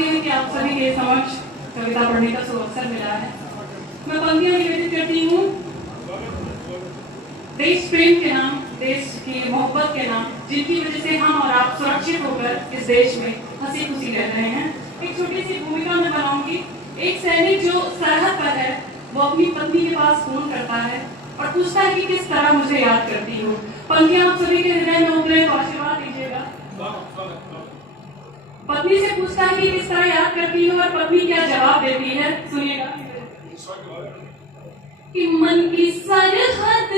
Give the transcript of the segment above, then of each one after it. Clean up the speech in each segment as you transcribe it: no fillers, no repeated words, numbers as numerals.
सौभाग्य है कि आप सभी के समक्ष कविता पढ़ने का अवसर मिला है। मैं पंक्तियां निवेदित करती हूँ देश प्रेम के नाम, देश की मोहब्बत के नाम, जिनकी वजह से हम और आप सुरक्षित होकर इस देश में हंसी खुशी रह रहे हैं। एक छोटी सी भूमिका मैं बनाऊंगी। एक सैनिक जो सरहद पर है, वो अपनी पत्नी के पास फोन करता है और पूछता है कि किस तरह मुझे याद करती हो। पंक्तियां आप सभी के हृदय में उतरे तो आशीर्वाद दीजिएगा। पत्नी से पूछता है कि किस तरह याद करती हो और पत्नी क्या जवाब देती है, सुनिएगा। कि मन की सरहद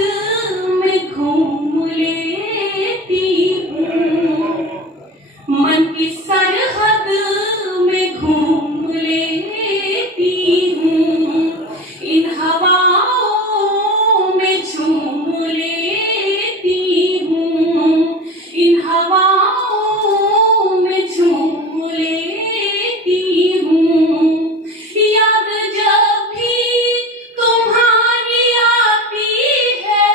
में घूम लेती हूँ, मन की सरहद में घूम लेती हूँ, इन हवाओं में झूम लेती हूँ, इन हवाओं में झूम लेती हूँ। याद जब भी तुम्हारी आती है,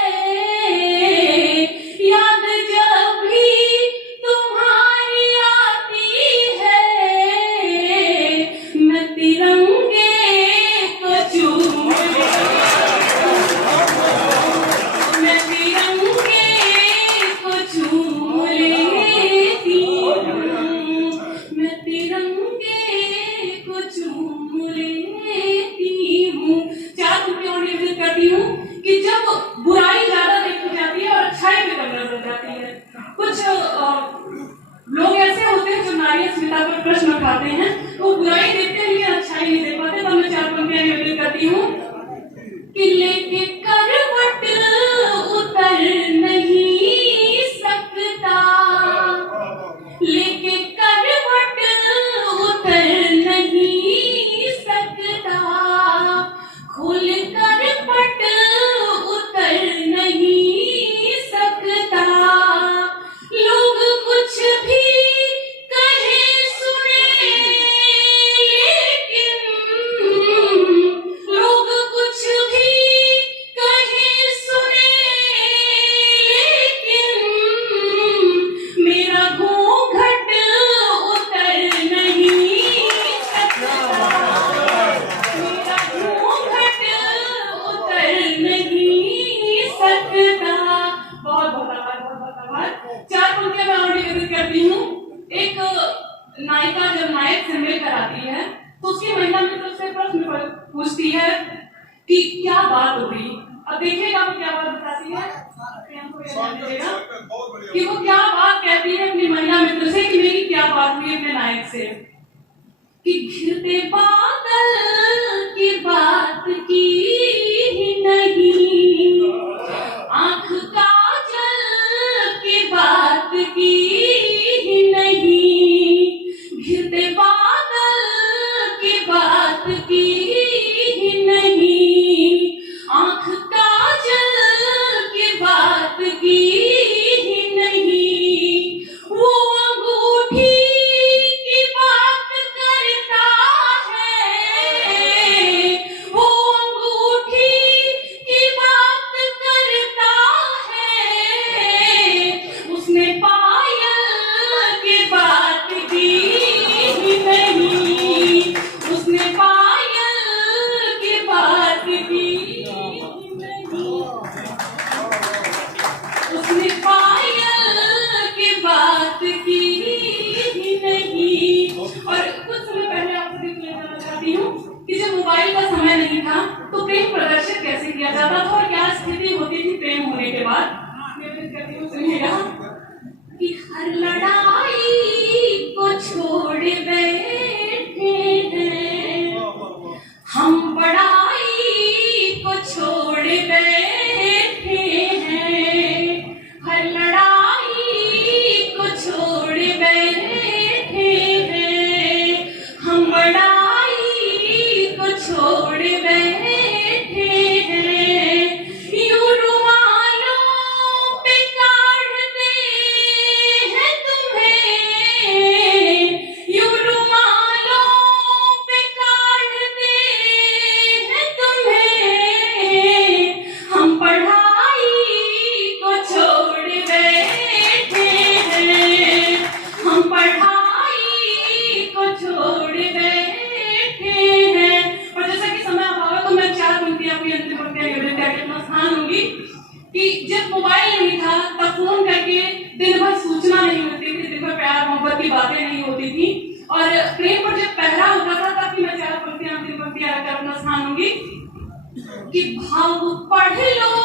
याद जब भी तुम्हारी आती है, मैं तिरंगे को चूम मैं तिरंगे को चूम लेती हूँ, मैं तिरंगे को चूम लेती हूँ। चार पंक्तियों और निवेदित करती हूँ कि जब बुराई ज्यादा देखी जाती है और अच्छाई पे कम नजर जाती है। कुछ लोग ऐसे होते हैं जो नारी अस्मिता पर प्रश्न उठाते हैं, वो बुराई देखते हैं लेकिन अच्छाई नहीं देख पाते। तो मैं चार पंक्तियां निवेदित करती हूँ कि लेके करवट उतर नहीं सकता, लेके करवट उतर नहीं सकता, खोल कर पट उतर नहीं सकता। लोग कुछ भी कहे सुने, लेकिन लोग कुछ भी कहे सुने, लेकिन मेरा घूंघट उतर नहीं सकता, मेरा घूंघट उतर नहीं सकता। बहुत बहुत आभार, बहुत बहुत आभार। चार पंक्तियां मैं और निवेदित करती हूँ। एक नायिका जब नायक से मिलकर आती है तो उसकी महिला मित्र से प्रश्न पूछती है कि क्या बात हो गई। अब देखिएगा वो क्या बात बताती है, कि वो क्या बात कहती है अपनी महिला मित्र से कि मेरी क्या बात हुई अपने नायक से। कि घिरते बादल की बात की ही नहीं, आंख काजल की बात की ही नहीं, घिरते बादल की बात की ही नहीं, आंख काजल की बात की ही नहीं। वो अंगूठी की बात करता है, वो अंगूठी की बात करता है, उसने पायल स्थान लूंगी कि जब मोबाइल नहीं था तब फोन करके दिन भर सूचना नहीं मिलती थी, दिन भर प्यार मोहब्बत की बातें नहीं होती थी, और प्रेम पर जब पहरा होता था तब कि मैं चार पंक्तियां अंतिम पंक्तियां रखकर अपना स्थान लूंगी कि भाव पढ़ लो